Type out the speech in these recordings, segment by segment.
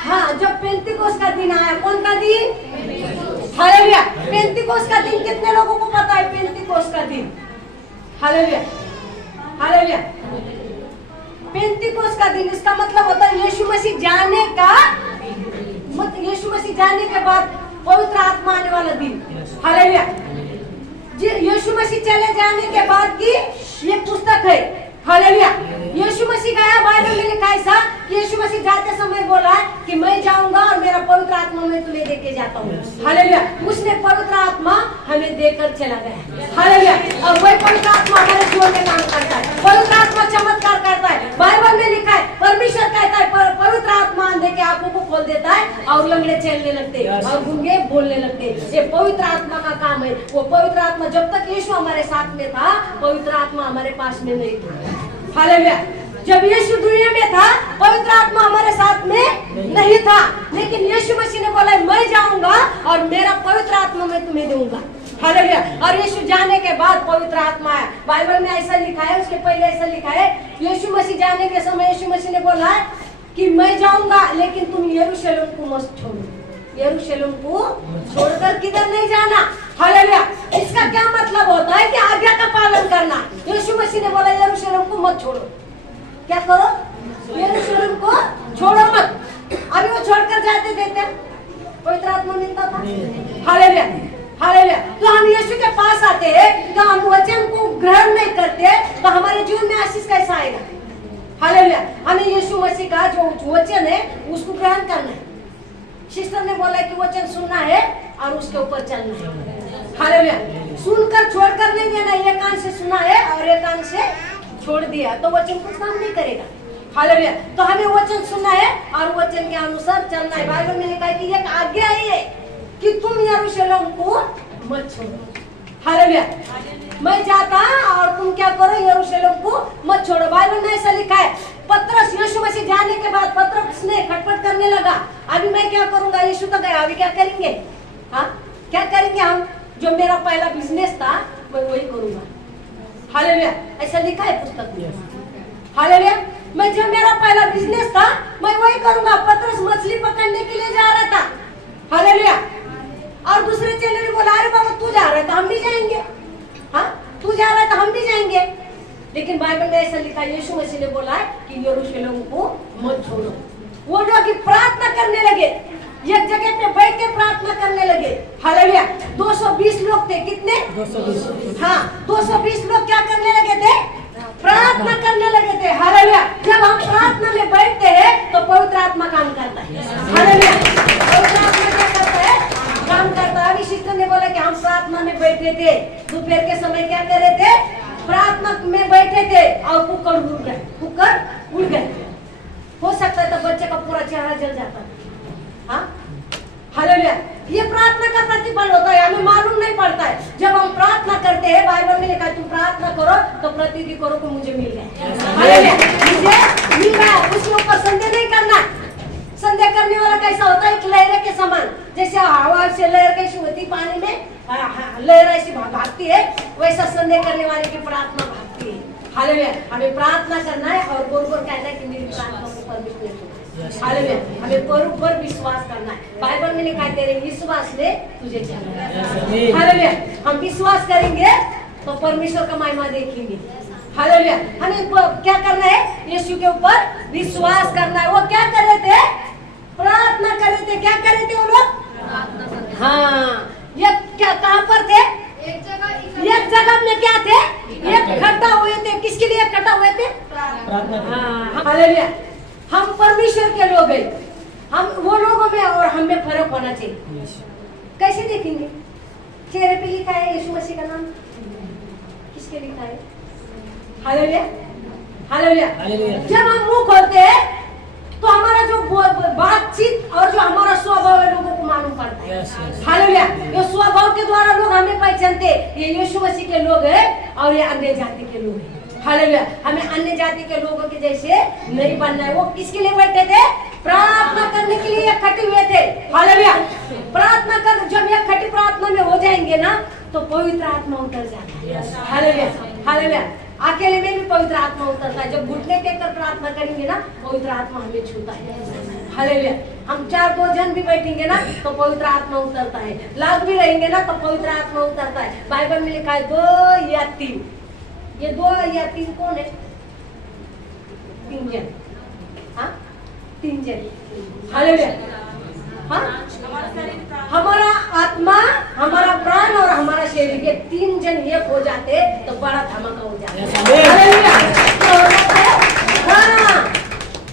हाँ, जब पेंतिकोस्त का दिन आया, कौन सा दिन? हालेलुया। पेंतिकोस्त का दिन कितने लोगों को पता है? पेंतिकोस्त का दिन, हालेलुया हालेलुया। पेंतिकोस्त का दिन, इसका मतलब होता है यीशु मसीह जाने का, यीशु मसीह जाने के बाद पवित्र आत्मा आने वाला दिन, हालेलुया। यीशु मसीह चले जाने के बाद की ये पुस्तक है, हालेलुया। यीशु मसीह गया, बाइबल में लिखा है कि यीशु मसीह जाते समय बोला है कि मैं जाऊंगा और मेरा पवित्र आत्मा मैं तुम्हें देके जाता हूँ, हालेलुया। उसने पवित्र आत्मा हमें देकर चला गया, हालेलुया। और वही पवित्र आत्मा हमारे जीवन में काम करता है, पवित्र आत्मा चमत्कार करता है। बाइबल में लिखा है, परमेश्वर कहता है पवित्र आत्मा अंधे के आंखों को खोल देता है और लंगड़े चलने लगते और गूंगे बोलने लगते। ये पवित्र आत्मा का काम है। वो पवित्र आत्मा, जब तक यीशु हमारे साथ में था, पवित्र आत्मा हमारे पास में नहीं था, हालेलुया। जब यीशु दुनिया में था, पवित्र आत्मा हमारे साथ में नहीं था, लेकिन यीशु मसीह ने बोला मैं जाऊंगा और मेरा पवित्र आत्मा मैं तुम्हें दूंगा, हालेलुया। और यीशु जाने के बाद पवित्र आत्मा आया। बाइबल में ऐसा लिखा है, उसके पहले ऐसा लिखा है, यीशु मसीह जाने के समय यीशु मसीह ने बोला है कि मैं जाऊंगा लेकिन तुम यरूशलेम को मत छोड़ो, यरूशलेम को छोड़कर किधर नहीं जाना, हालेलुया। इसका क्या मतलब होता है कि आज्ञा का पालन करना। यीशु मसीह ने बोला यरूशलेम को मत छोड़ो, क्या करो? यरूशलेम को छोड़ो मत। अभी वो छोड़कर जाते देते पवित्र आत्मा मिलता था, हालेलुया हालेलुया। तो हम यीशु के पास आते हैं तो हम वचन को ग्रहण नहीं करते तो हमारे जीवन में आशीष कैसा आएगा, हालेलुया। हमें यीशु मसीह का जो वचन है उसको ग्रहण करना है। सिस्टर ने बोला कि वचन सुनना है और उसके ऊपर चलना है, हालेलुया। सुनकर छोड़कर नहीं देना, एक कान से सुना है और एक कान से छोड़ दिया तो वचन कुछ काम नहीं करेगा, हालेलुया। तो हमें वचन सुनना है और वचन के अनुसार चलना है। बाइबल में लिखा है कि एक आज्ञा है कि तुम यरूशलेम को मत छोड़ो, हालेलुया। मैं जाता और तुम क्या करो? यरूशलेम को मत छोड़ो। बाइबल में ऐसा लिखा है। पतरस, यीशु मसीह जाने के बाद पतरस ने खटपट करने लगा, अभी मैं क्या करूंगा? यीशु तो गया, अभी क्या करेंगे? हाँ, क्या करेंगे हम? जो मेरा पहला बिजनेस था मैं वही करूंगा, हालेलुया। ऐसा लिखा है पुस्तक में, हालेलुया। मैं जो मेरा पहला बिजनेस था मैं वही करूंगा। पतरस मछली पकड़ने के लिए जा रहा था, हालेलुया। और दूसरे चेले ने बोला अरे बाबा तू जा रहा है तो हम भी जाएंगे, हाँ तू जा रहा है तो हम भी जाएंगे। लेकिन बाइबल में ऐसा लिखा है, यीशु मसीह ने बोला है कि यरूशलेम को मत छोड़ो। वो लोग प्रार्थना करने लगे, एक जगह पे बैठ के प्रार्थना करने लगे, हालेलुया। 220 लोग थे, कितने? 220। हाँ, 220 लोग क्या करने लगे थे? प्रार्थना करने लगे थे, हालेलुया। जब हम प्रार्थना में बैठते हैं तो पवित्र आत्मा काम करता है, हालेलुया। पवित्र आत्मा क्या करता है? काम करता है। अभी सिस्टर ने बोला कि हम प्रार्थना में बैठे थे, दोपहर के समय क्या कर रहे थे? प्रार्थना में बैठे थे और कुकर उड़ गए, कुकर उड़ गए। हो सकता है तो बच्चे का पूरा चेहरा जल जाता, हाँ, हालेलुया। ये प्रार्थना का प्रतिफल होता है, हमें मालूम नहीं पड़ता है। जब हम प्रार्थना करते हैं, बाइबल में लिखा है तुम प्रार्थना करो तो प्रतिदिन करो को मुझे मिल गया, हालेलुया। मुझे मिल गया, उसके ऊपर संदेह नहीं करना। संदेह करने वाला कैसा होता है? एक लहर के समान, जैसे हवा से लहर कैसी होती पानी में, लहर ऐसी भागती है, वैसा संदेह करने वाले की प्रार्थना भागती है, हालेलुया। हमें प्रार्थना करना है और बोल बोल कहना है कि मेरी प्रार्थना को परमेश्वर ने सुना, हालेलुया। हमें पर विश्वास करना है। बाइबल में लिखा है तेरे विश्वास ने तुझे चला, हालेलुया। हम विश्वास करेंगे तो परमेश्वर का महिमा देखेंगे, हालेलुया। हमें क्या करना है? यीशु के ऊपर विश्वास करना है। वो क्या कर रहे थे? प्रार्थना कर रहे थे। क्या कर रहे थे वो लोग? हाँ, ये क्या कहाँ पर थे? एक जगह में क्या थे? इकट्ठा हुए थे। किसके लिए इकट्ठा हुए थे? हाँ, हालेलुया। हम परमेश्वर के लोग हैं। हम वो लोगों में और हम में फर्क होना चाहिए। कैसे देखेंगे? चेहरे पे लिखा है यीशु मसीह का नाम, किसके लिखा है? Hallelujah hallelujah. जब हम मुंह खोलते हैं तो हमारा जो बातचीत और जो हमारा स्वभाव है लोगों को मालूम पड़ता है, हालेलुया। ये स्वभाव के द्वारा लोग हमें पहचानते, ये यीशु मसीह के लोग हैं और ये अन्य जाति के लोग हैं, हालेलुया। हमें अन्य जाति के लोगों के जैसे नहीं बनना है। वो किसके लिए बैठे थे? प्रार्थना करने के लिए इकट्ठे हुए थे, हालेलुया। प्रार्थना कर, जब इकट्ठी प्रार्थना में हो जाएंगे ना तो पवित्र आत्मा उतर जाता है, हालेलुया हालेलुया। अकेले में भी पवित्र आत्मा उतरता है। जब घुटने टेक कर प्रार्थना करेंगे ना, पवित्र आत्मा हमें छूता है। हालेलुया। हम 4-2 जन भी बैठेंगे ना तो पवित्र आत्मा उतरता है। लाख भी रहेंगे ना तो पवित्र आत्मा उतरता है। बाइबल में लिखा है 2 या 3। ये 2 या 3 कौन है? 3 जन। हाँ, 3 जन। हालेलुया। हाँ, हमारा आत्मा, हमारा प्राण और हमारा शरीर, ये 3 जन एक हो जाते तो बड़ा धमाका हो जाता है। हालेलुया। हाँ,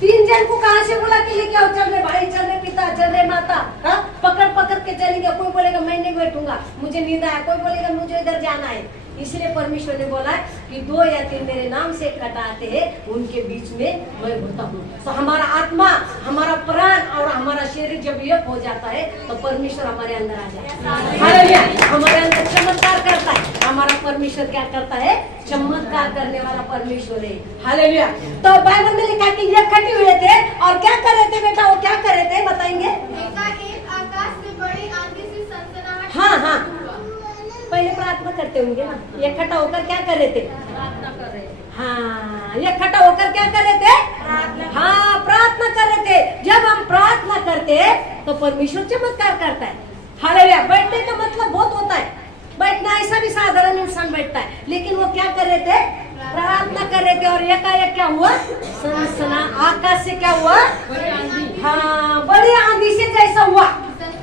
3 जन को कहाँ से बुला के लेके आओ? चल रहे भाई, चल रहे पिता, चल रहे माता। हाँ, पकड़ पकड़ के चलेंगे। कोई बोलेगा मैं नहीं बैठूंगा, मुझे नींद आया। कोई बोलेगा मुझे इधर जाना है। इसलिए परमेश्वर ने बोला कि 2 या 3 मेरे नाम से इकट्ठाते हैं, उनके बीच में मैं होता हूँ। तो हमारा आत्मा, हमारा प्राण और हमारा शरीर जब एक हो जाता है तो परमेश्वर हमारे अंदर आ जाता है। हालेलुया। हमारे अंदर चमत्कार करता है। हमारा परमेश्वर क्या करता है? चमत्कार करने वाला परमेश्वर है। हालेलुया। तो बाइबल में लिखा कि ये इकट्ठे हुए थे और क्या कर रहे थे बेटा? वो क्या कर रहे थे बताएंगे? आकाश में बड़ी आंधी से सनसनाहट। हाँ हाँ, पहले प्रार्थना करते होंगे ना। ये इकट्ठा होकर क्या कर रहे थे? प्रार्थना कर रहे थे। हाँ, ये इकट्ठा होकर क्या कर रहे थे? हाँ, प्रार्थना कर रहे थे। जब हम प्रार्थना करते हैं तो परमेश्वर चमत्कार करता है। हालेलुया। बैठने का मतलब बहुत होता है। बैठना ऐसा भी साधारण इंसान बैठता है, लेकिन वो क्या कर रहे थे? प्रार्थना कर रहे थे। और एकाएक क्या हुआ? सनसना, आकाश से क्या हुआ? हाँ, बड़ी आंधी से जैसा हुआ।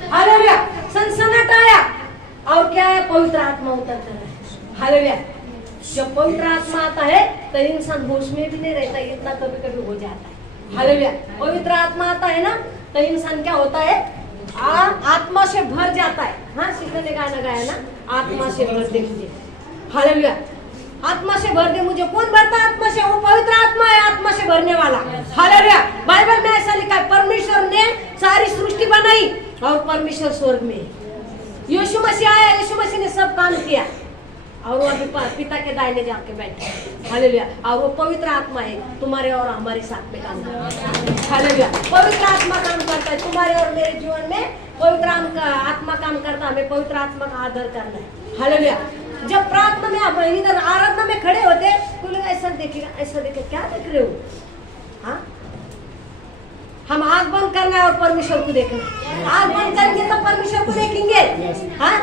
हालेलुया। सनसनाहट आया और क्या है? पवित्र आत्मा उतरता है। हालेलुया। जब पवित्र आत्मा आता है तो इंसान होश में भी नहीं रहता, इतना कभी कभी हो जाता है। हालेलुया। पवित्र आत्मा आता है ना तो इंसान क्या होता है? आत्मा से भर जाता है। हाँ, सिस्टर ने गाना गाया ना, आत्मा से भर दे मुझे। हालेलुया। आत्मा से भर दे मुझे। कौन भरता है आत्मा से? वो पवित्र आत्मा है, आत्मा से भरने वाला। हालेलुया। बाइबल में ऐसा लिखा है, परमेश्वर ने सारी सृष्टि बनाई और परमेश्वर स्वर्ग में। यीशु मसीह आया, यीशु मसीह ने सब काम किया और वो अभी पिता के दाहिने जाके बैठे। हालेलुया। और वो पवित्र आत्मा है, तुम्हारे और हमारे साथ में काम करता है। हालेलुया। पवित्र आत्मा काम करता है तुम्हारे और मेरे जीवन में। पवित्र आत्मा काम करता है, हमें पवित्र आत्मा का आदर करना है। हालेलुया। जब प्रार्थना में आप इधर आराधना में खड़े होते, कोई लोग ऐसा देखेगा, ऐसा देखे, क्या देख रहे हो? हाँ, हम आँख बंद करना है और परमेश्वर को देखना है। आँख बंद करेंगे तो परमेश्वर को देखेंगे। हाँ,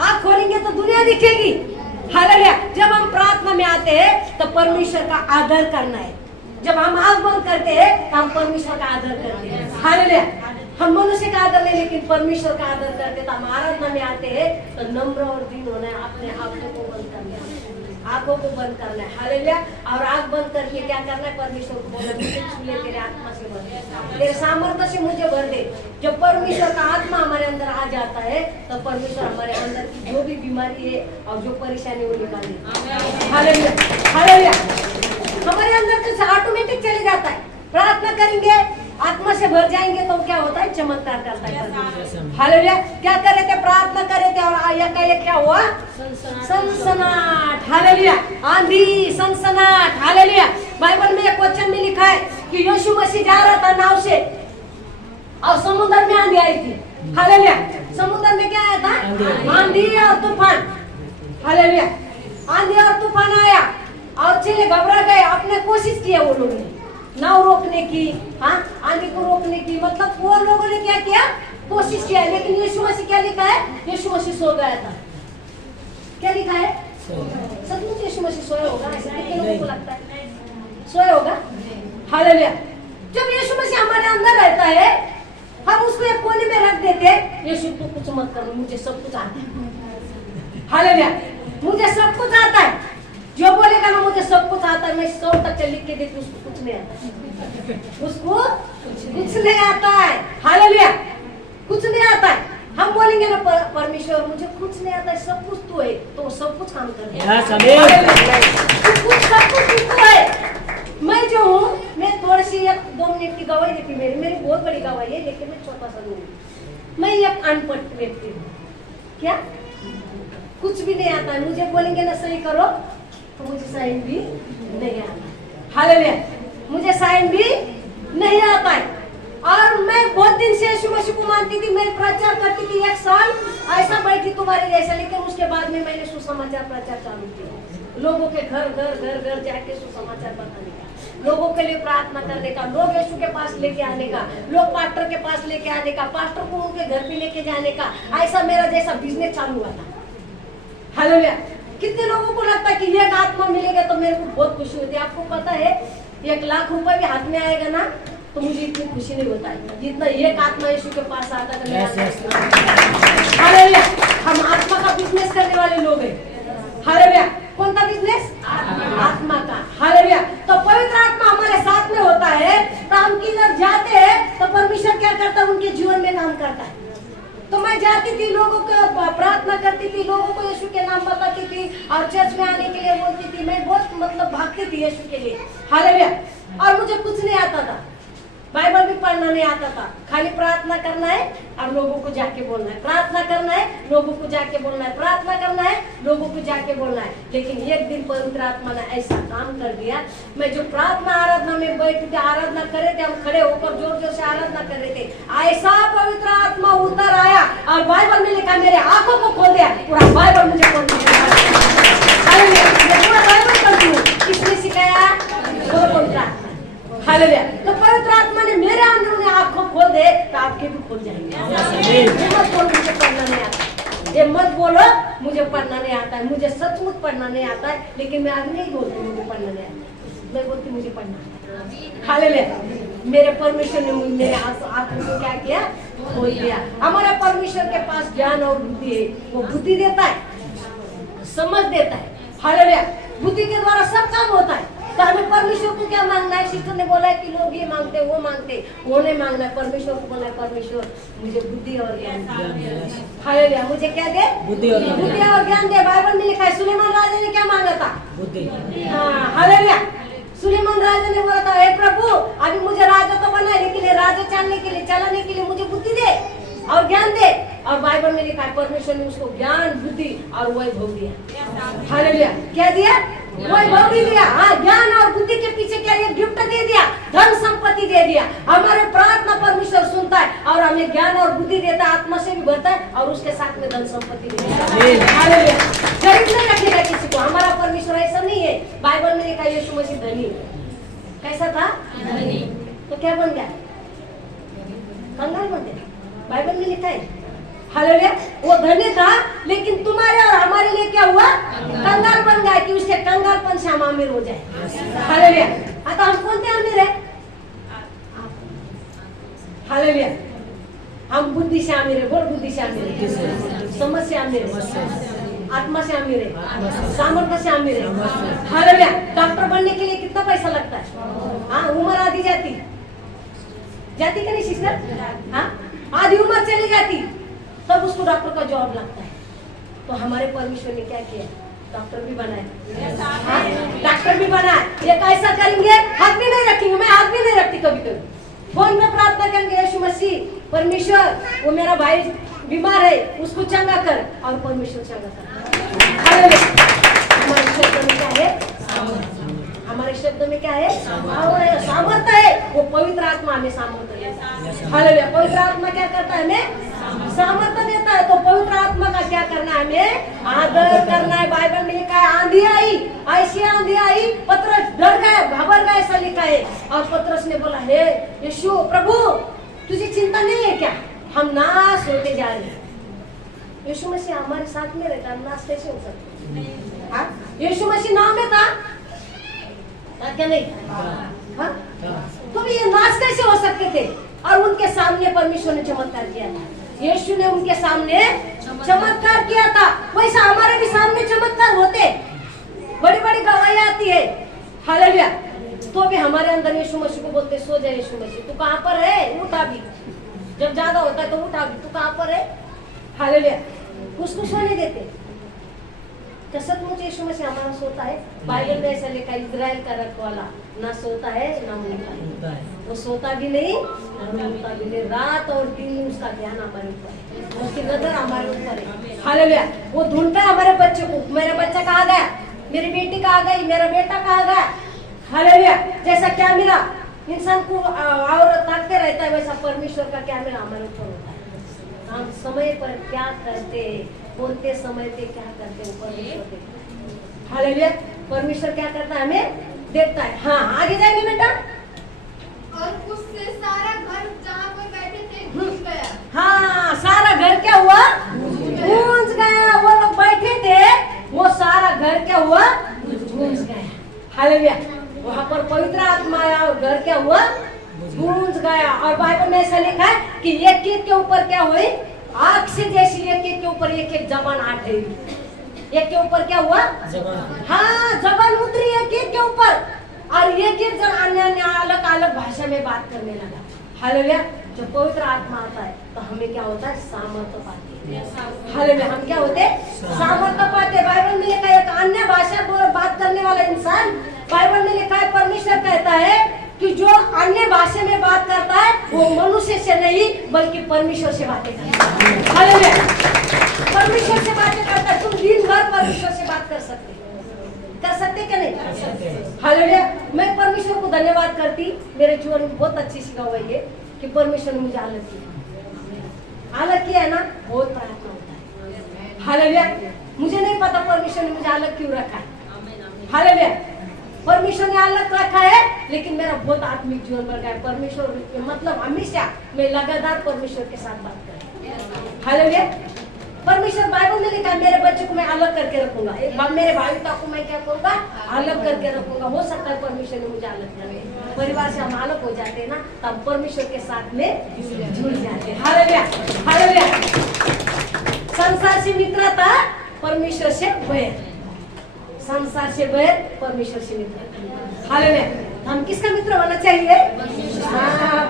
आँख खोलेंगे तो दुनिया दिखेगी। हालेलुया। जब हम प्रार्थना में आते हैं तो परमेश्वर का आदर करना है। जब हम आँख बंद करते हैं तो हम परमेश्वर का आदर करते हैं। हालेलुया। हम मनुष्य का आदर नहीं, लेकिन परमेश्वर का आदर करते। तो हम आराधना में आते हैं तो नम्र और दीन होना है, अपने आंखों को बंद करना है, आंखों को बंद करना है। हालेलुया। और आंख बंद करके क्या करना है? परमेश्वर को बोलना, मुझे तेरे आत्मा से भर दे, तेरे सामर्थ्य से मुझे भर दे। जब परमेश्वर का आत्मा हमारे अंदर आ जाता है तो परमेश्वर हमारे अंदर की जो भी बीमारी है और जो परेशानी वो निकाल देता है। हालेलुया। हालेलुया। हमारे अंदर तो ऑटोमेटिक चले जाता है। प्रार्थना करेंगे, आत्मा से भर जाएंगे तो क्या होता है? चमत्कार करता है। हालेलुया। क्या कर रहे थे? प्रार्थना कर रहे थे और आया का ये क्या हुआ? सनसनाहट। हालेलुया। आंधी, सनसनाहट। हालेलुया। बाइबल में एक वचन में लिखा है कि यीशु मसीह जा रहा था नाव से और समुद्र में आंधी आई थी। हालेलुया। समुद्र में क्या आया था? आंधी और तूफान। हालेलुया। आंधी और तूफान आया और चले घबरा गए। अपने कोशिश किया वो लोगों ने नाव रोकने की, हाँ, आंधी को रोकने की। मतलब वो लोगों ने क्या किया? कोशिश किया। लेकिन यीशु मसीह क्या लिखा है? यीशु मसीह सो गया था। क्या लिखा है? सचमुच यीशु मसीह सोया होगा? ऐसा कितने लोगों को लगता है सोया होगा? हालेलुया। जब यीशु मसीह हमारे अंदर रहता है, हम उसको एक कोने में रख देते हैं। यीशु तू कुछ मत कर, मुझे सब कुछ आता है। हालेलुया। मुझे सब कुछ आता है। जो बोलेगा ना मुझे सब कुछ आता है, मैं 100 तक लिख के देती, उसको कुछ नहीं आता। उसको कुछ नहीं आता है। हालेलुया। कुछ नहीं आता है। हम बोलेंगे ना परमेश्वर मुझे कुछ नहीं आता है, सब कुछ तू है, तो सब कुछ काम कर देगा। सब कुछ तू है। मैं जो हूँ, मैं थोड़ी सी 1-2 मिनट की गवाही देती। मेरी बहुत बड़ी गवाही है, लेकिन मैं छोटा सा दूंगी। मैं एक अनपढ़ व्यक्ति हूँ। क्या? कुछ भी नहीं आता है। मुझे बोलेंगे ना सही करो तो मुझे साइन भी नहीं आता। हालेलुया। मुझे साइन भी नहीं आता है। और मैं बहुत दिन से यीशु मसीह को मानती थी। मैं प्रचार करती थी 1 साल ऐसा बैठी तुम्हारे जैसा, लेकिन उसके बाद में मैंने सुसमाचार प्रचार चालू किया। लोगों के घर घर घर घर जाके सुसमाचार बताने का, लोगों के लिए प्रार्थना करने का, लोग यीशु के पास लेके आने का, लोग पास्टर के पास लेके आने का, पास्टर को उनके घर पे लेके जाने का। ऐसा मेरा जैसा बिजनेस चालू हुआ था। हालेलुया। कितने लोगों को लगता है कि एक आत्मा मिलेगा तो मेरे को बहुत खुशी होती है। आपको पता है 1 लाख रुपए भी हाथ में आएगा ना तो मुझे इतनी खुशी नहीं होता है जितना एक आत्मा यीशु के पास आता है। हालेलुया। हम आत्मा का बिजनेस करने वाले लोग हैं। हालेलुया। कौन सा बिजनेस? आत्मा का। हालेलुया। तो पवित्र आत्मा हमारे साथ में होता है तो हम किधर जाते हैं तो परमेश्वर क्या करता है, उनके जीवन में काम करता है। तो मैं जाती थी, लोगों को प्रार्थना करती थी, लोगों को यीशु के नाम बताती थी और चर्च में आने के लिए बोलती थी। मैं बहुत भागती थी यीशु के लिए। हालेलुया। और मुझे कुछ नहीं आता था, बाइबल भी पढ़ना नहीं आता था। खाली प्रार्थना करना है और लोगों को जाके बोलना है, प्रार्थना करना है, लोगों को जाके बोलना है, प्रार्थना करना है, लोगों को जाके बोलना है। लेकिन एक दिन पवित्र आत्मा ने ऐसा काम कर दिया, मैं जो प्रार्थना आराधना में बैठे थे, आराधना कर रहे थे, हम खड़े होकर जोर जोर से आराधना कर रहे थे, ऐसा पवित्र आत्मा उतर आया और बाइबल में लिखा मेरे आंखों को खोल दिया। पूरा बाइबल मुझे खोल दिया। पूरा बाइबल पढ़ती हूँ। किसने सिखाया? पवित्र आत्मा। हालेलुया। तो पवित्र आत्मा ने मेरे अंदर आंखों खोल दे तो आपके भी खोल जाएंगे। मत बोलो मुझे पढ़ना नहीं आता, ये मत बोलो मुझे पढ़ना नहीं आता है। मुझे सचमुच पढ़ना नहीं आता है, लेकिन मैं आज नहीं बोलती मुझे पढ़ना नहीं आता है, मैं बोलती मुझे पढ़ना। हालेलुया। मेरे परमेश्वर ने मेरे आत्मा को क्या किया? खोल दिया। हमारे परमेश्वर के पास ज्ञान और बुद्धि है, वो बुद्धि देता है, समझ देता है। हालेलुया। बुद्धि के द्वारा सब काम होता है। तो हमें परमेश्वर को क्या मांगना है? सिस्टर ने बोला है कि लोग ये मांगते वो मांगते, वो नहीं मांगना है। परमेश्वर को बोला है, परमेश्वर मुझे बुद्धि और ज्ञान दे। हालेलुया। मुझे क्या दे? बुद्धि और ज्ञान दे। बाइबल में लिखा है सुलेमान राजा ने क्या मांगा था? बुद्धि। हाँ, हालेलुया। सुलेमान राजा ने बोला था, हे प्रभु अभी मुझे राजा तो बना है, लेकिन राजा चलने के लिए चलाने के लिए मुझे बुद्धि दे और ज्ञान दे। और बाइबल में लिखा है परमेश्वर ने उसको ज्ञान, बुद्धि और वैभव दिया। हालेलुया। क्या दिया? वैभव भी दिया। हाँ, ज्ञान और बुद्धि के पीछे क्या ये गिफ्ट दे दिया, धन संपत्ति दे दिया। हमारे प्रार्थना परमेश्वर सुनता है और हमें ज्ञान और बुद्धि देता है, आत्मा से भी भरता है और उसके साथ में धन संपत्ति देता है। हालेलुया। गरीब नहीं रखेगा किसी को। हमारा परमेश्वर ऐसा नहीं है। बाइबल में लिखा यीशु मसीह धनी कैसा था? धनी। तो क्या बन गया? कंगाल बन गया। बाइबल में लिखा है। हालेलुया। वो धनी था, लेकिन तुम्हारे और हमारे लिए क्या हुआ? कंगाल बन गया कि उसके कंगालपन से हम अमीर हो जाए। हालेलुया। तो हम कौन थे अमीर है? हालेलुया। हम बुद्धि से अमीर है। बोल बुद्धि से अमीर है, समझ से अमीर है, आत्मा से अमीर है, सामर्थ्य से अमीर है। हालेलुया। डॉक्टर बनने के लिए कितना पैसा लगता है? हाँ, उम्र आधी जाती का नहीं सिस्टर? हाँ, आधी उम्र चली जाती तब उसको डॉक्टर का जॉब लगता है। तो हमारे परमेश्वर ने क्या किया? डॉक्टर भी बनाए। डॉक्टर भी बनाए। ये कैसा करेंगे? हाथ भी नहीं रखेंगे। मैं हाथ भी नहीं रखती कभी कभी। फोन में प्रार्थना करेंगे, यीशु मसीह परमेश्वर वो मेरा भाई बीमार है उसको चंगा कर, और परमेश्वर चंगा कर। हालेलुया। हमारे शब्द में क्या है? हमारे शब्द में क्या है? सामर्थ्य है। वो पवित्र आत्मा हमें सामर्थ्य देता है। हालेलुया। पवित्र आत्मा क्या करता है? हमें सामर्थ्य देता है। तो पवित्र आत्मा का क्या करना है? हमें आदर करना है। बाइबल में लिखा है आंधी आई, ऐसी आंधी आई, पतरस डर गए, घबरा गए, ऐसा लिखा है। और पतरस ने बोला, हे यीशु प्रभु तुझे चिंता नहीं है क्या? हम नाश होते जा रहे हैं। यीशु मसीह हमारे साथ में रहता, हम नाश कैसे हो सकते? यीशु मसीह नाम में था क्या? नहीं। हाँ? तो ये नाश कैसे हो सकते थे? और उनके सामने परमेश्वर ने चमत्कार किया था। यीशु ने उनके सामने चमत्कार किया था। वैसा हमारे भी सामने चमत्कार होते, बड़ी बड़ी गवाही आती है। हालेलुया। तो भी हमारे अंदर यीशु मसीह को बोलते, सो जा यीशु मसीह, तू कहाँ पर है? उठा भी। जब ज्यादा होता है तो उठा भी, तू कहाँ पर है? हालेलुया। उसको सोने देते। सचमुच यीशु मसीह हमारा सोता है। बाइबल में ऐसा लिखा है, इजराइल का रखवाला ना सोता है ना मूता है। वो सोता भी नहीं और मूता भी नहीं। रात और दिन उसका ध्यान हमारे ऊपर है, उसकी नजर हमारे ऊपर है। हालेलुया। वो ढूंढता है हमारे बच्चे को। मेरा बच्चा कहाँ गया? मेरी बेटी कहाँ गई? मेरा बेटा कहाँ गया? हालेलुया। जैसा कैमरा इंसान को और ताकते रहता है, वैसा परमेश्वर का कैमरा हमारे ऊपर होता है। हम समय पर क्या करते, बोलते समय पे क्या करते ऊपर। हालेलुया। परमेश्वर क्या करता है, हमें देखता है। हाँ, आगे जाएंगे बेटा। और उससे सारा घर जहाँ कोई बैठे थे घुस गया। हाँ, सारा घर क्या हुआ, गूंज गया। वो लोग बैठे थे, वो सारा घर क्या हुआ, गूंज गया। हालेलुया। वहाँ पर पवित्र आत्मा आया और घर क्या हुआ, गूंज गया। और बाइबल में ऐसा लिखा है कि एक एक के ऊपर क्या हुई, आग से जैसी एक एक के ऊपर एक एक जबान आ गई। एक के ऊपर क्या हुआ, हाँ, जबान उतरी एक एक के ऊपर, और एक एक जन अन्य अन्य अलग अलग भाषा में बात करने लगा। हालेलुया। जब पवित्र आत्मा आता है तो हमें क्या होता है, सामर्थ्य पाते हैं। हालेलुया। हम क्या होते हैं, सामर्थ्य पाते हैं। बाइबल में लिखा है एक अन्य भाषा बात करने वाला इंसान, बाइबल में लिखा है, परमेश्वर कहता है कि जो अन्य भाषा में बात करता है वो मनुष्य से नहीं बल्कि परमेश्वर से बातें करता है। हालेलुया। परमेश्वर से बातें करता है। तुम दिन भर परमेश्वर से बात कर सकते क्या नहीं? हालेलुया। मैं परमेश्वर को धन्यवाद करती, मेरे जीवन में बहुत अच्छी सीखा हुआ ये कि परमेश्वर ने मुझे अलग किया है ना, बहुत प्रार्थना होता है। हालेलुया। मुझे नहीं पता परमेश्वर ने मुझे अलग क्यों रखा है। हालेलुया। परमेश्वर ने अलग रखा है, लेकिन मेरा बहुत आत्मिक जीवन बढ़ गया। परमेश्वर मतलब हमेशा मैं लगातार परमेश्वर के साथ बात करूं। हालेलुया। परमेश्वर बाइबल में लिखा है, मेरे बच्चे को मैं अलग करके रखूंगा, एक मेरे भाई को मैं क्या करूंगा, अलग करके रखूंगा। हो सकता है परमेश्वर ने मुझे अलग कर दिया, परिवार से हम अलग हो जाते हैं ना, तब परमेश्वर के साथ में जुड़ जाते हैं। हालेलुया। हालेलुया। संसार से मित्रता, परमेश्वर से बैर। संसार से बैर, परमेश्वर से मित्रता। हालेलुया। हम किसका मित्र होना चाहिए?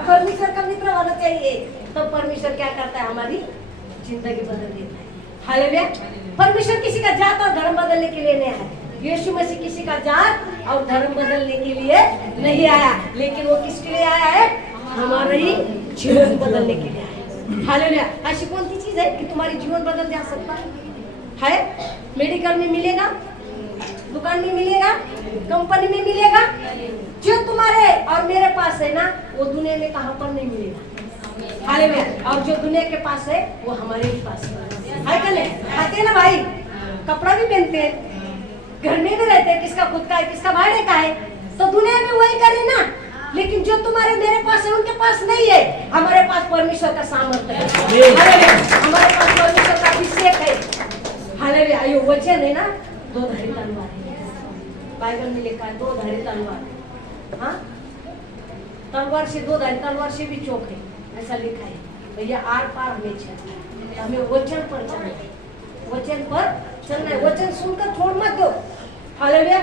परमेश्वर का मित्र होना चाहिए। तो परमेश्वर क्या करता है, हमारी जिंदगी बदल देता है। हालेलुया। परमेश्वर किसी का जात और धर्म बदलने के लिए नहीं आया। यीशु मसीह किसी का जात और धर्म बदलने के लिए नहीं आया, लेकिन वो किसके लिए आया है, हमारे ही जीवन बदलने के लिए आया। हालेलुया। ऐसी कौन सी चीज है कि तुम्हारी जीवन बदल जा सकता है? मेडिकल में मिलेगा, दुकान में मिलेगा, कंपनी में मिलेगा। जो तुम्हारे और मेरे पास है ना, वो दुनिया में कहां पर नहीं मिलेगा। हालेलुया। और जो दुनिया के पास है वो हमारे ही पास है। आते हैं ना भाई, कपड़ा भी पहनते हैं, घर में भी रहते हैं, किसका खुद का है, किसका भाड़े का है, तो दुनिया में वही करे ना। लेकिन जो तुम्हारे मेरे पास है उनके पास नहीं है। हमारे पास परमेश्वर का सामर्थ्य है। हालेलुया। हमारे पास परमेश्वर का अभिषेक है। हालेलुया। ये वचन है ना, दो धारी तलवार है। बाइबल में लिखा है दो धारी तलवार। हाँ, तलवार से दो धारी, तलवार से भी चौक है, ऐसा लिखा है। भैया आर पार हमें चलना, हमें वचन पर चलना है, वचन पर चलना है। वचन सुनकर छोड़ मत दो। हालेलुया।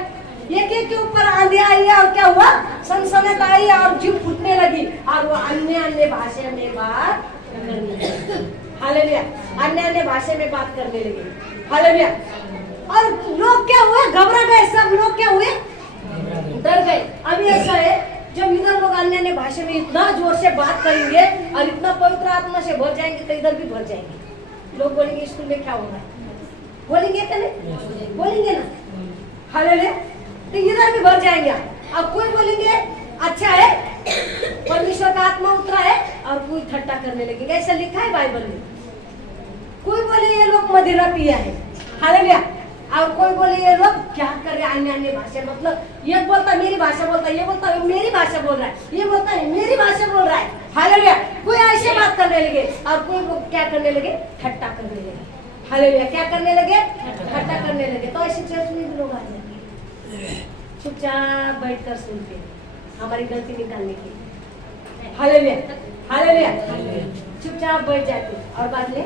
एक एक के ऊपर आंधी आई और क्या हुआ, सनसनाहट आई और जीव फूटने लगी और वो अन्य अन्य भाषा में बात करने लगे। हालेलुया। अन्य अन्य भाषा में बात करने लगे। हालेलुया। और लोग क्या हुए, घबरा गए। सब लोग क्या हुए, डर गए। अभी ऐसा है, जब इधर लोग अन्य अन्य भाषा में इतना जोर से बात करेंगे और इतना पवित्र आत्मा से भर जाएंगे तो इधर भी भर जाएंगे। लोग बोलेंगे स्कूल में क्या हो रहा है, बोलेंगे क्या नहीं, बोलेंगे ना। हालेलुया। तो इधर भी भर जाएंगे। अब कोई बोलेंगे अच्छा है, परमेश्वर का आत्मा उतरा है, और कोई ठट्टा करने लगेगा। ऐसा लिखा है बाइबल में। कोई बोले ये लोग मदिरा पिया है। हालेलुया। और कोई बोले ये लोग क्या कर रहे हैं, अन्य अन्य भाषा, मतलब ये बोलता मेरी भाषा बोलता है, ये बोलता मेरी भाषा बोल रहा है, ये बोलता है मेरी भाषा बोल रहा है। हालेलुया। कोई ऐसे बात करने लगे और कोई लोग क्या करने लगे, ठट्टा करने लगे। हालेलुया। क्या करने लगे, ठट्टा करने लगे। तो ऐसे चर्च में भी लोग आ जाते हैं, चुपचाप बैठकर सुनते हैं हमारी गलती निकालने की। हालेलुया। हालेलुया। चुपचाप बैठ जाते और बाद में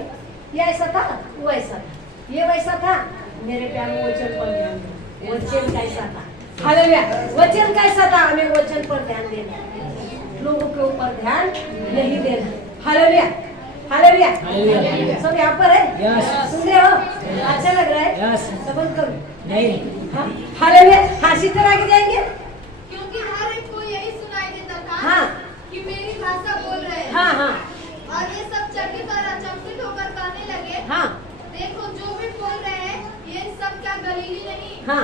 ये ऐसा था, वो ऐसा था, ये वैसा था। मेरे प्यार में वचन पर ध्यान दो। वचन कैसा था, हालेलुया। वचन कैसा था, हमें वचन पर ध्यान देना, लोगों के ऊपर ध्यान नहीं देना। हालेलुया। हालेलुया। सब यहाँ पर है, सुन रहे हो, अच्छा लग रहा है, तो बंद करो नहीं। हालेलुया। हाँ, सीधे आगे जाएंगे। क्योंकि हर एक को यही सुनाई देता था, हाँ, कि मेरी भाषा बोल रहे हैं। हाँ हाँ। और ये सब चकित और अचंभित होकर कहने लगे, हाँ, देखो जो भी बोल रहे हैं ये सब क्या गलीली नहीं। हाँ।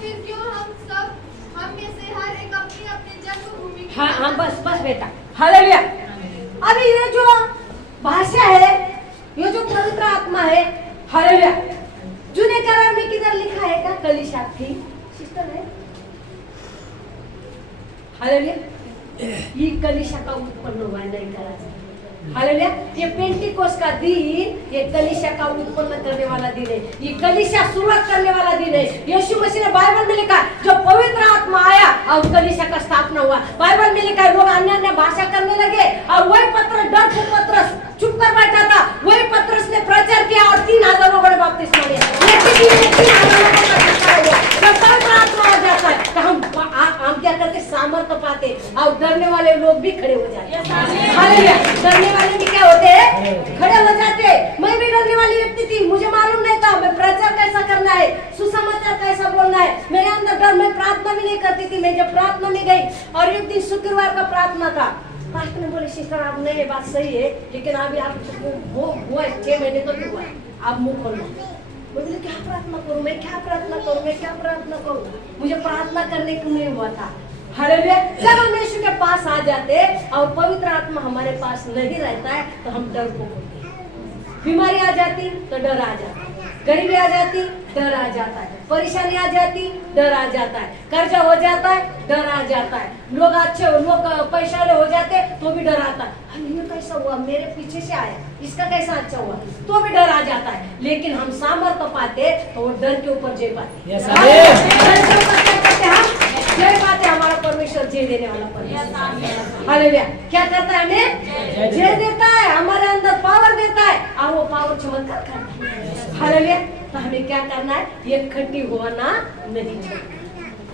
फिर क्यों हम में से हर एक अपनी अपनी जन्मभूमि की। हाँ हाँ, बस बस बेटा। हालेलुया। अभी ये जो भाषा है, ये जो पवित्र आत्मा है, हालेलुया, जुने करार में किधर लिखा है का कलीसिया थी सिस्टर है हालेलुया ये कलीसिया का उत्पन्न हुआ नहीं करा हालेलुया ये पेंटिकोस का दिन ये कलीसिया का उत्पन्न करने वाला दिन है ये कलीसिया शुरुआत करने वाला दिन है यीशु मसीह ने बाइबल में लिखा जो पवित्र आत्मा आया और कलीसिया का स्थापना हुआ बाइबल में लिखा है लोग अन्य अन्य भाषा करने लगे और वही पत्रस डर पत्रस चुप कर बैठा था वही पत्रस ने प्रचार किया और 3,000 लोगों ने बपतिस्मा लिया जब पवित्र आत्मा आ जाता है तो हम क्या करते सामर्थ्य पाते और डरने वाले लोग भी खड़े हो जाते हालेलुया डरने वाले भी क्या होते हैं खड़े हो जाते मैं भी डरने वाली व्यक्ति थी मुझे मालूम नहीं था मैं प्रचार कैसा करना है सुसमाचार कैसा बोलना है मेरे अंदर डर मैं प्रार्थना भी नहीं करती थी मैं जब प्रार्थना में गई और एक दिन शुक्रवार का प्रार्थना था पास्टर ने बोले सिस्टर आप नहीं बात सही है लेकिन अभी आप वो हुआ 6 महीने तो नहीं हुआ आप मुंह खोलो मैं बोले क्या प्रार्थना करूं मैं क्या प्रार्थना करूं मैं क्या प्रार्थना करूं मुझे प्रार्थना करने को नहीं हुआ था हालेलुया जब हम यीशु के पास आ जाते और पवित्र आत्मा हमारे पास नहीं रहता है तो हम डर को होते बीमारी आ जाती तो डर आ जाता गरीबी आ जाती डर आ जाता है परेशानी आ जाती डर आ जाता है कर्जा हो जाता है डर आ जाता है लोग अच्छे लोग पैसा हो जाते तो भी डर आता है ये कैसा हुआ मेरे पीछे से आया इसका कैसा अच्छा हुआ तो भी डर आ जाता है लेकिन हम सामर्थ्य पाते तो वो डर के ऊपर जय पाते हम जय पाते हमारा परमेश्वर जय देने वाला परमेश्वर हालेलुया क्या करता है हमें जय देता है हमारे अंदर पावर देता है और वो पावर चमत्कार करता है हालेलुया तो हमें क्या करना है इकट्ठी होना नहीं चाहिए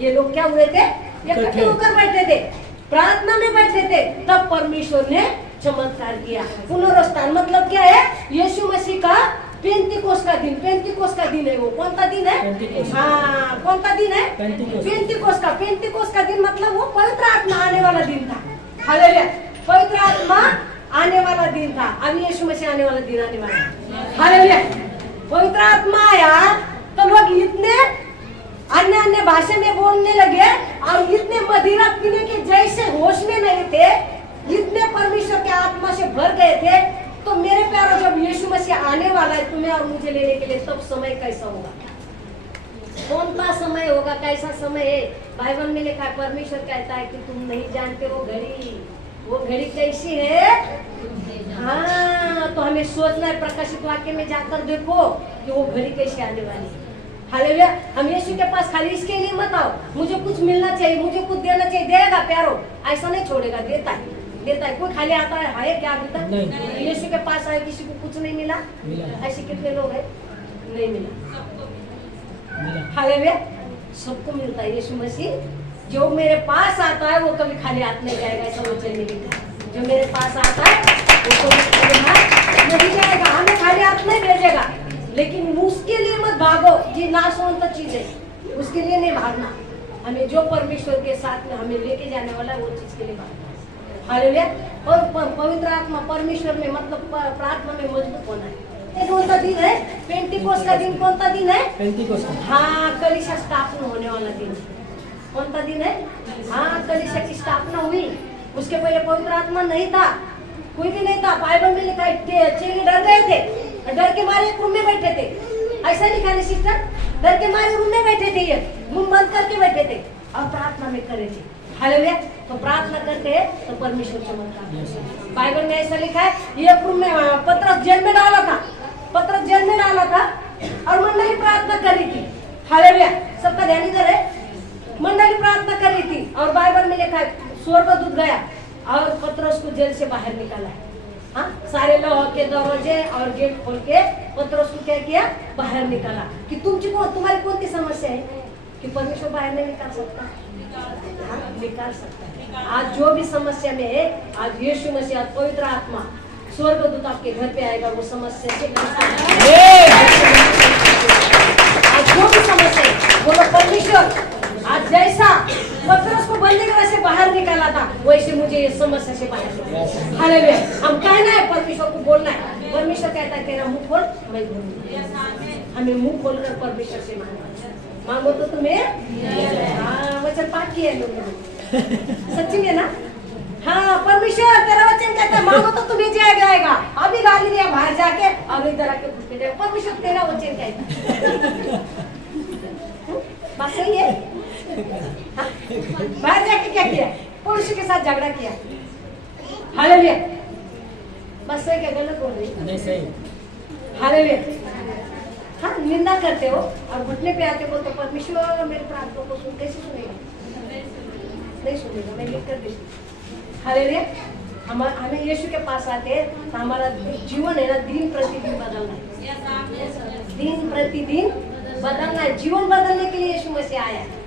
ये लोग क्या हुए थे इकट्ठे होकर बैठे थे प्रार्थना में बैठे थे तब परमेश्वर ने चमत्कार किया पुनरुत्थान मतलब क्या है यीशु मसीह का पेंतिकोस का दिन है वो कौन सा दिन है हाँ कौन सा दिन है पेंतिकोस का दिन मतलब वो पवित्र आत्मा आने वाला दिन था हालेलुया पवित्र आत्मा आने वाला दिन था अभी यीशु मसीह आने वाला दिन आने वाला हालेलुया पवित्र आत्मा आया तो लोग इतने अन्य अन्य भाषा में बोलने लगे और इतने मदिरा पीने के जैसे होश में नहीं थे इतने परमेश्वर के आत्मा से भर गए थे तो मेरे प्यारों जब यीशु मसीह आने वाला है तुम्हें और मुझे लेने के लिए तब समय कैसा होगा कौन सा समय होगा कैसा समय है बाइबल में लिखा है परमेश्वर कहता है कि तुम नहीं जानते वो घड़ी कैसी है हाँ तो हमें सोचना है प्रकाशित वाक्य में जाकर देखो कि वो घड़ी कैसे आने वाली है हालेलुया हम यीशु के पास खाली इसके लिए मत आओ मुझे कुछ मिलना चाहिए मुझे कुछ देना चाहिए देगा प्यारो ऐसा नहीं छोड़ेगा देता है कोई खाली आता है क्या अभी तक यीशु के पास आए किसी को कुछ नहीं मिला ऐसे कितने लोग हैं नहीं मिला हालेलुया सबको मिलता है यीशु मसीह जो मेरे पास आता है वो कभी खाली हाथ नहीं जाएगा ऐसा मुझे नहीं लिखा जो मेरे पास आता है वो कभी खाली हाथ नहीं जाएगा हमें खाली हाथ नहीं भेजेगा लेकिन उसके लिए मत भागो ये नाशवंत चीज है उसके लिए नहीं भागना हमें जो परमेश्वर के साथ में हमें लेके जाने वाला वो चीज के लिए भागना हालेलुया और पवित्र आत्मा परमेश्वर में मतलब प्रार्थना में मजबूत होना है कौन सा दिन है पेंटिकोस का दिन कौन सा दिन है पेंटिकोस हाँ कलीसिया स्थापना होने वाला दिन कौन सा दिन है हाँ कलीसिया की स्थापना हुई उसके पहले पवित्र आत्मा नहीं था कोई भी नहीं था बाइबल में लिखा है चेले डर गए थे डर के मारे एक रूम में बैठे थे ऐसा लिखा है सिस्टर डर के मारे रूम में बैठे थे ये मुंह बंद करके बैठे थे और प्रार्थना में करे थे हालेलुया तो प्रार्थना करते हैं तो परमेश्वर चमत्कार बाइबल में ऐसा लिखा है ये रूम में पतरस जेल में डाला था और मंडली प्रार्थना कर रही थी हालेलुया सबका ध्यान इधर है मंडली प्रार्थना कर रही थी और बाइबल में लिखा है स्वर्गदूत गया और पतरस को जेल से बाहर निकाला है हाँ सारे लोगों के दरवाजे और गेट खोल के पतरस को क्या किया बाहर निकाला कि तुम्हारी कौन सी समस्या है कि परमेश्वर बाहर नहीं निकाल सकता निकाल सकता है आज जो भी समस्या में है आज यीशु मसीह पवित्र आत्मा स्वर्गदूत आपके घर पे आएगा वो समस्या से आज जो भी समस्या है बोलो परमेश्वर आज जैसा पतरस को बंदी घर से बाहर निकाला था वैसे मुझे ये समस्या से बाहर निकाला हालेलुया हम कहना है परमेश्वर को बोलना है परमेश्वर कहता है तेरा मुंह खोल मैं बोलूंगा हमें मुंह खोलकर परमेश्वर से मांगो तो तुम्हें हाँ वचन पाठ किया है लोगों ने सच्ची में ना हाँ परमेश्वर तेरा वचन कहता है मांगो तो तुम्हें दिया जाएगा अभी गाली दिया बाहर जाके और इधर आके पूछते थे परमेश्वर तेरा वचन क्या है? बात सही है? हाँ? बाहर जाके क्या किया? पुरुष के साथ झगड़ा किया। हालेलुया। बस सही क्या गलत बोल रही? नहीं सही। हालेलुया। हाँ, निंदा करते हो और घुटने पे आते हो तो परमेश्वर मेरे प्रार्थना को सुन कैसे सुनेगा? नहीं सुनेगा। मैं लिख कर देती। हालेलुया। हमें यीशु के पास आते हैं तो हमारा जीवन है ना दिन प्रतिदिन बदलना है। दिन प्रतिदिन बदलना है। जीवन बदलने के लिए यीशु मसीह आया है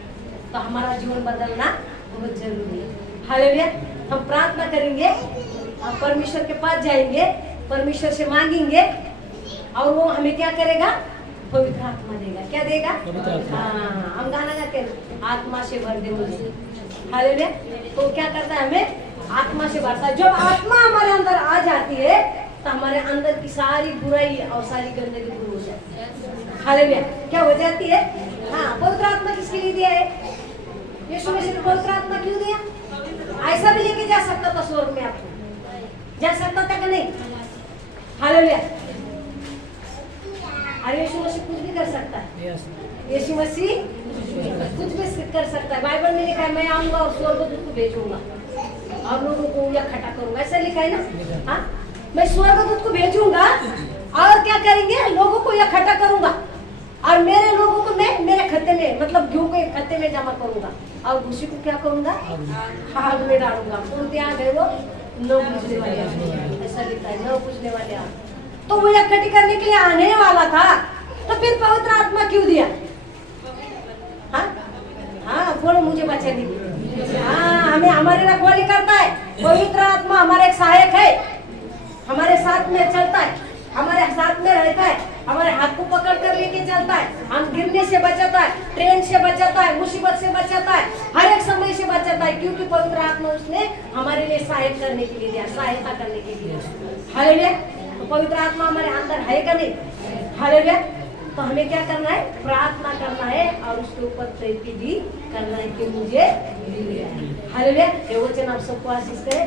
तो हमारा जीवन बदलना बहुत जरूरी है। हालेलुया। हम प्रार्थना करेंगे और परमेश्वर के पास जाएंगे, परमेश्वर से मांगेंगे और वो हमें क्या करेगा? पवित्र आत्मा देगा। क्या देगा? हाँ, हम गाना गाते हैं आत्मा से भर दे मुझे। हालेलुया। तो क्या करता है? हमें आत्मा से भरता है। जब आत्मा हमारे अंदर आ जाती है तो हमारे अंदर की सारी बुराई और सारी गंदगी दूर हो जाती है। हालेलुया। क्या हो जाती है? हाँ, पवित्र आत्मा किसके लिए दिया है? यीशु मसीह ने पवित्र आत्मा क्यों दिया? ऐसा भी लेके जा सकता था स्वर्ग में, आपको जा सकता था कि नहीं? हालेलुया। अरे यीशु मसीह कुछ भी कर सकता है। यीशु मसीह कुछ भी कर सकता है। बाइबल में लिखा है मैं आऊंगा और स्वर्गदूत को भेजूंगा और लोगों को इकट्ठा करूंगा। ऐसा लिखा है ना? हाँ, मैं स्वर्गदूत को भेजूंगा और क्या करेंगे? लोगों को इकट्ठा करूंगा और मेरे लोगों को मैं मेरे खत्ते में मतलब गेहूं के खत्ते में जमा करूंगा और भूसी को क्या करूंगा? आग में डालूंगा। कौन त्याग है वो? न बुझने वाले आग। ऐसा लिखा है, न बुझने वाले आग। तो वो इकट्ठी करने के लिए आने वाला था तो फिर पवित्र आत्मा क्यों दिया? हाँ हाँ, बोलो मुझे बचा दी। हाँ, हमें हमारी रखवाली करता है। पवित्र आत्मा हमारा एक सहायक है, हमारे साथ में चलता है, हमारे साथ में रहता है, हमारे हाथ को पकड़ कर लेके चलता है, हम गिरने से बचाता है, ट्रेन से बचाता है, मुसीबत से बचाता है, हर एक समय से बचाता है। क्योंकि पवित्र आत्मा उसने हमारे लिए सहायता करने के लिए दिया, सहायता करने के लिए। हालेलुया। तो पवित्र आत्मा हमारे अंदर है का नहीं? हालेलुया। तो हमें क्या करना है? प्रार्थना करना है और उसके ऊपर प्रेरित भी करना है कि मुझे हालेलुया। ये वचन आप सबको आशीष करे।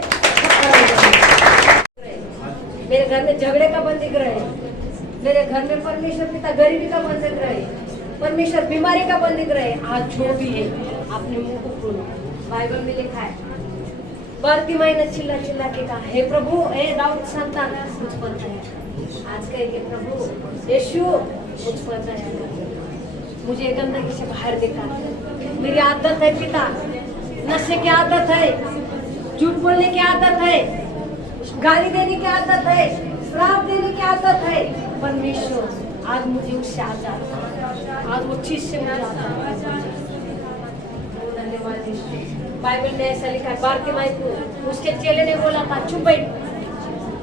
मेरे घर में झगड़े का बंद दिख रहा है, मेरे घर में परमेश्वर पिता गरीबी का बंद दिख रहा है, परमेश्वर बीमारी का बंद दिख रहा है। आज जो भी है अपने मुंह को खोलो। बाइबल में लिखा है बारतिमाई ने चिल्ला चिल्ला के कहा हे प्रभु, हे दाऊद संतान मुझ पर दया। आज कहेंगे प्रभु यीशु मुझ पर दया कर, मुझे गंदगी से बाहर निकाल। मेरी आदत है पिता, नशे की आदत है, झूठ बोलने की आदत है, गाली देने की आदत है, श्राप देने की आदत है। परमेश्वर आज मुझे उससे आजाद, आज वो चीज से मुझे आजाद। धन्यवाद यीशु। बाइबल में ऐसा लिखा है बारतिमाई को उसके चेले ने बोला था चुप बैठ,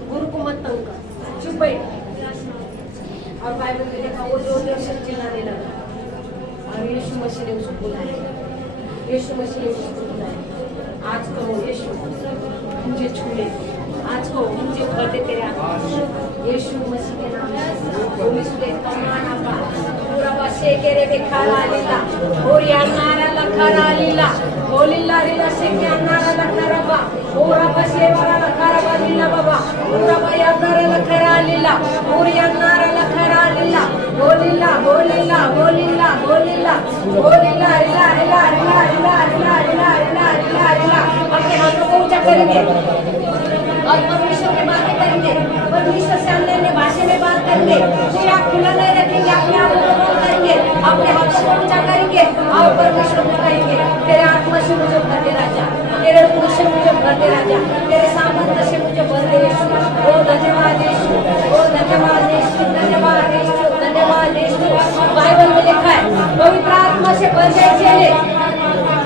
गुरु को मत तंग कर, चुप बैठ। और बाइबल में लिखा वो जोर से चिल्लाने लगा और यीशु मसीह ने उसको बुलाया, यीशु मसीह ने उसको बुलाया। आज कहो यीशु मुझे छू ले, आज को मुझे भर दे तेरे हाथ। यीशु मसीह के नाम से होली स्पिरिट कमांड आपा पूरा बसे के रे बेखारा लीला और यानारा लखारा लीला होलीला लीला से के यानारा लखारा बा पूरा बसे वाला लखारा बा लीला बाबा पूरा यानारा लखारा लीला और यानारा लखारा लीला होलीला होलीला होलीला होलीला होलीला लीला लीला लीला लीला लीला लीला लीला लीला लीला। अपने हाथों को ऊंचा करेंगे और परमेश्वर में बातें करेंगे, परमेश्वर से अन्य भाषा में बात करेंगे। फिर आप खुला नहीं रखेंगे, अपने आप को बंद करेंगे, अपने हाथों को ऊंचा करेंगे और परमेश्वर को कहेंगे तेरे आत्मा से मुझे भर दे राजा, तेरे रूह से मुझे भर दे राजा, तेरे सामर्थ्य से मुझे भर दे यीशु। ओ धन्यवाद यीशु, ओ धन्यवाद यीशु, धन्यवाद यीशु, धन्यवाद यीशु। बाइबल में लिखा है पवित्र आत्मा से भर गए चेले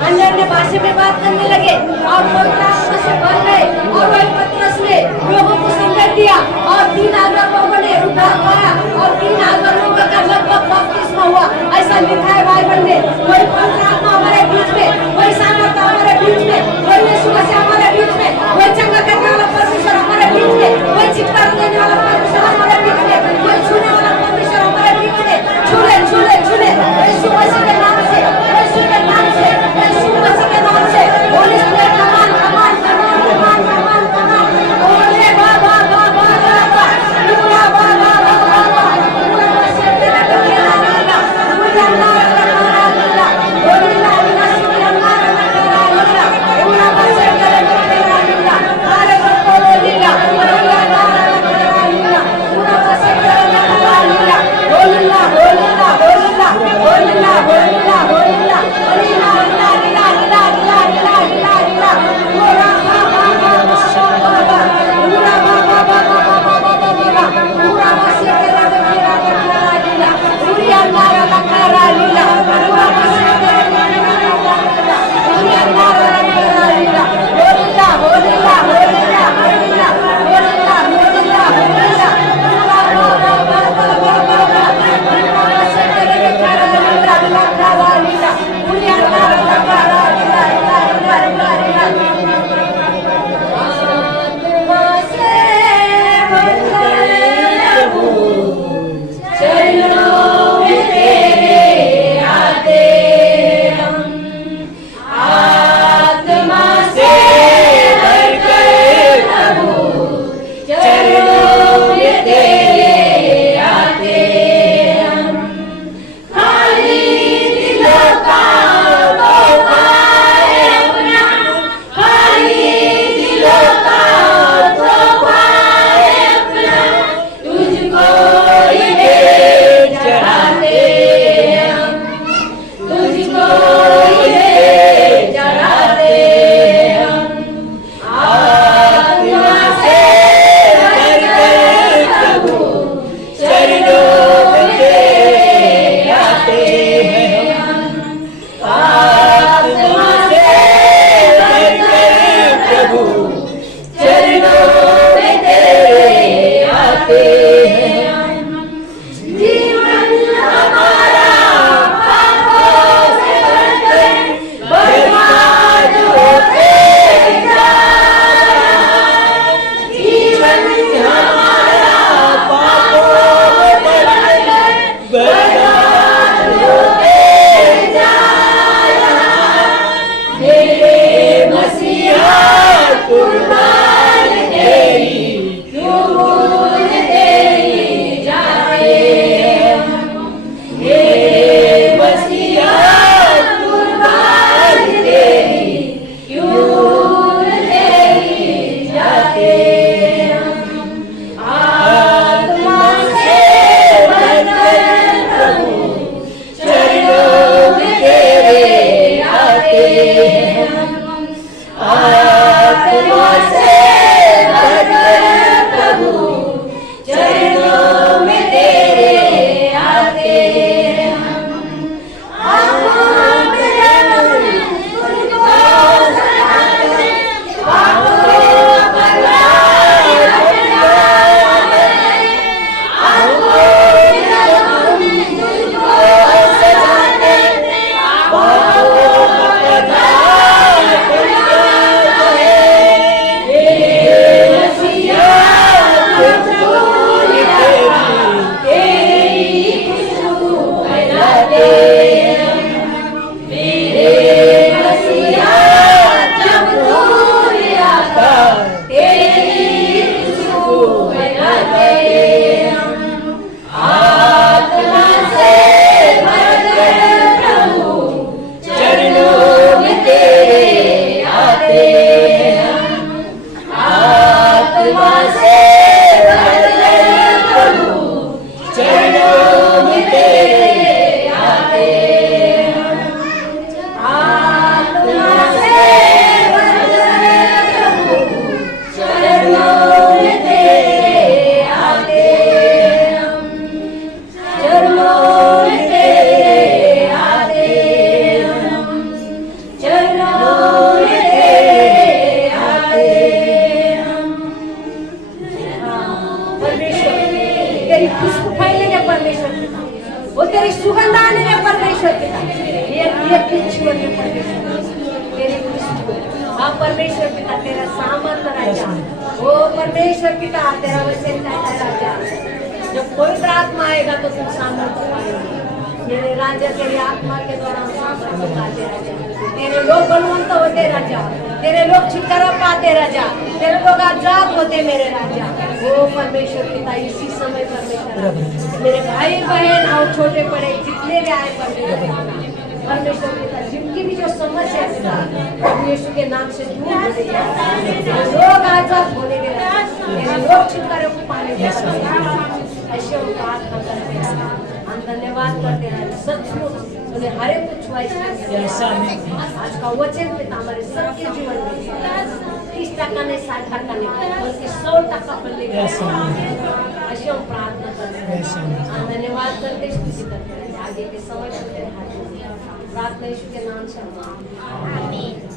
अन्य भाषा में बात करने लगे और पवित्र आत्मा से भर गए और वही पतरस ने लोगों को संदेश दिया और 3000 लोगों ने उद्धार पाया और 3000 लोगों का लगभग बपतिस्मा हुआ। ऐसा लिखा है बाइबल में। वही पवित्र आत्मा हमारे बीच में, वही सामर्थ्य हमारे बीच में, वही यीशु मसीह हमारे बीच में, वही चंगा करने वाला परमेश्वर हमारे बीच में, वही चित्कार देने वाला परमेश्वर हमारे बीच में, वही छूने वाला परमेश्वर हमारे बीच में। छूले छूले छूले यीशु मसीह के नाम से, यीशु के नाम से, यीशु मसीह के नाम से। होली स्पिरिट कमान कमान कमान कमान कमान कमान। ओले बाबा बाबा बाबा तेरी खुशबू फैलेंगे परमेश्वर पिता, वो तेरी सुगंध आने में परमेश्वर पिता, एक जीवन में परमेश्वर तेरी खुशबू। हाँ परमेश्वर पिता तेरा सामर्थ राजा, ओ परमेश्वर पिता तेरा वचन कहता राजा, जब पवित्र आत्मा आएगा तो तुम सामर्थ पाएंगे। मेरे राजा तेरी आत्मा के द्वारा सामर्थ पाते राजा, तेरे लोग बलवंत होते राजा, तेरे लोग छुटकारा पाते राजा, तेरे लोग आजाद होते मेरे राजा। ओ परमेश्वर पिता इसी समय परमेश्वर मेरे भाई बहन और छोटे बड़े जितने भी आए परमेश्वर पिता जिनकी भी जो समस्या है पिता प्रभु यीशु के नाम से दूर हो गई, लोग आजाद होने के तेरे लोग छुटकारे को पाने के ऐसे हम प्रार्थना करते हैं, हम धन्यवाद करते हैं सचमुच उन्हें हर एक को छुआई आज का वचन पिता हमारे सबके जीवन में 30% नहीं 60% नहीं बल्कि 100% बदले ऐसे हम प्रार्थना करते हैं, हम धन्यवाद करते स्तुति करते हैं आगे के समय में तेरे हाथ में प्रार्थना यीशु के नाम से आमीन।